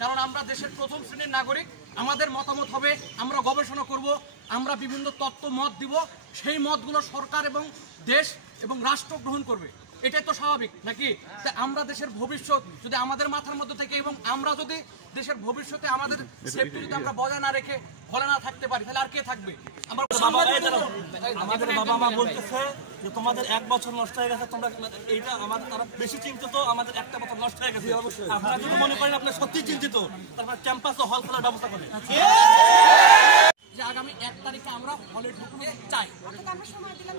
কারণ আমরা দেশের প্রথম শ্রেণীর নাগরিক, আমাদের মতামত হবে, আমরা গবেষণা করব, আমরা বিভিন্ন তত্ত্ব মত দিব, সেই মতগুলো সরকার এবং দেশ এবং রাষ্ট্র গ্রহণ করবে। এটাই তো স্বাভাবিক নাকি? আমরা দেশের ভবিষ্যৎ যদি আমাদের মাথার মধ্যে থেকে এবং আমরা যদি দেশের ভবিষ্যতে আমাদের সেফটি যদি আমরা বজায় না রেখে ভালো না থাকতে পারি, তাহলে আর কে থাকবে? আমাদের বাবা মা বলতেছে যে তোমাদের 1 বছর নষ্ট হয়ে গেছে, তোমরা এইটা আমাদের তারা বেশি চিন্তিত, আমাদের 1টা বছর নষ্ট হয়ে গেছে। আপনারা যদি মনে করেন আপনারা সত্যি চিন্তিত, তারপর ক্যাম্পাস ও হল খোলার ব্যবস্থা করেন। যে আগামী 1 তারিখে আমরা হলে ঢুকতে চাই।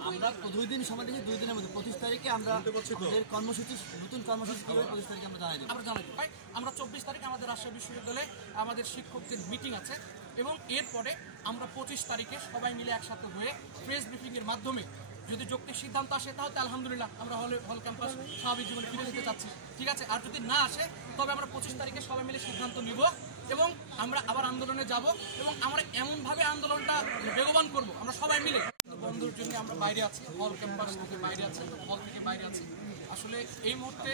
আমরা 2 দিন সময় দিয়েছি, 2 দিনের মধ্যে 25 তারিখে আমরা আমাদের কর্মসূচি, নতুন কর্মসূচি কি হবে 25 তারিখে আমরা জানাই দেব। আমরা জানাই দেব ভাই। আমরা 24 তারিখে আমাদের রাজশাহী বিশ্ববিদ্যালয়ে আমাদের শিক্ষকদের মিটিং আছে এবং এরপরে আমরা 25 তারিখে সবাই মিলে একসাথে হয়ে প্রেস ব্রিফিংয়ের মাধ্যমে যদি যৌক্তিক সিদ্ধান্ত আসে তাহলে আলহামদুলিল্লাহ আমরা হল ক্যাম্পাস স্বাভাবিক জীবনে ফিরে যেতে চাচ্ছি, ঠিক আছে। আর যদি না আসে তবে আমরা 25 তারিখে সবাই মিলে সিদ্ধান্ত নিব এবং আমরা আবার আন্দোলনে যাব এবং আমরা এমনভাবে আন্দোলনটা বেগবান করব আমরা সবাই মিলে। বন্ধুর জন্য আমরা বাইরে আছি, হল ক্যাম্পাস থেকে বাইরে আছি, হল থেকে বাইরে আছি। আসলে এই মুহূর্তে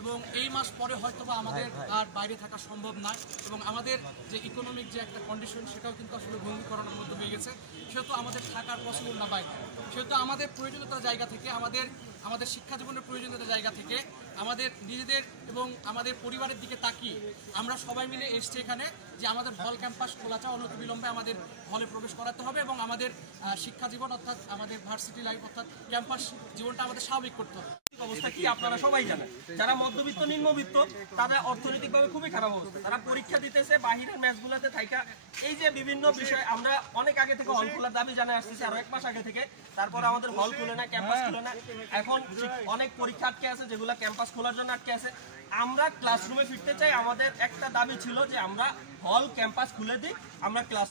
এবং এই মাস পরে হয়তোবা আমাদের আর বাইরে থাকা সম্ভব না এবং আমাদের যে ইকোনমিক যে একটা কন্ডিশন সেটাও কিন্তু আসলে ভঙ্গীকরণের মধ্যে হয়ে গেছে। সেহেতু আমাদের থাকার পসিবল না বাইরে। সেহেতু আমাদের প্রয়োজনীয়তার জায়গা থেকে, আমাদের শিক্ষা জীবনের প্রয়োজনীয়তার জায়গা থেকে, আমাদের নিজেদের এবং আমাদের পরিবারের দিকে তাকিয়ে আমরা সবাই মিলে এসছি এখানে যে আমাদের হল ক্যাম্পাস খোলা চাও, অনতিবিলম্বে আমাদের হলে প্রবেশ করাতে হবে এবং আমাদের শিক্ষা জীবন অর্থাৎ আমাদের ভার্সিটি লাইফ অর্থাৎ ক্যাম্পাস জীবনটা আমাদের স্বাভাবিক করতে হবে। অবস্থা কি আপনারা সবাই জানেন, যারা মধ্যবিত্ত নিম্নবিত্ত তাদের অর্থনৈতিকভাবে খুবই খারাপ অবস্থা। তারা পরীক্ষা দিতেছে বাহিরের ম্যাচগুলোতে থাইকা। এই যে বিভিন্ন বিষয় আমরা অনেক আগে থেকে হল খোলার দাবি জানাই আসতেছি, আরো 1 মাস আগে থেকে। তারপর আমাদের হল খুলে না, ক্যাম্পাস খুলে না। এখন অনেক পরীক্ষা আটকে আছে যেগুলো ক্যাম্পাস খোলার জন্য আটকে আছে। আমরা ক্লাসরুমে ফিরতে চাই। আমাদের একটা দাবি ছিল যে আমরা হল ক্যাম্পাস খুলে দিই, আমরা ক্লাস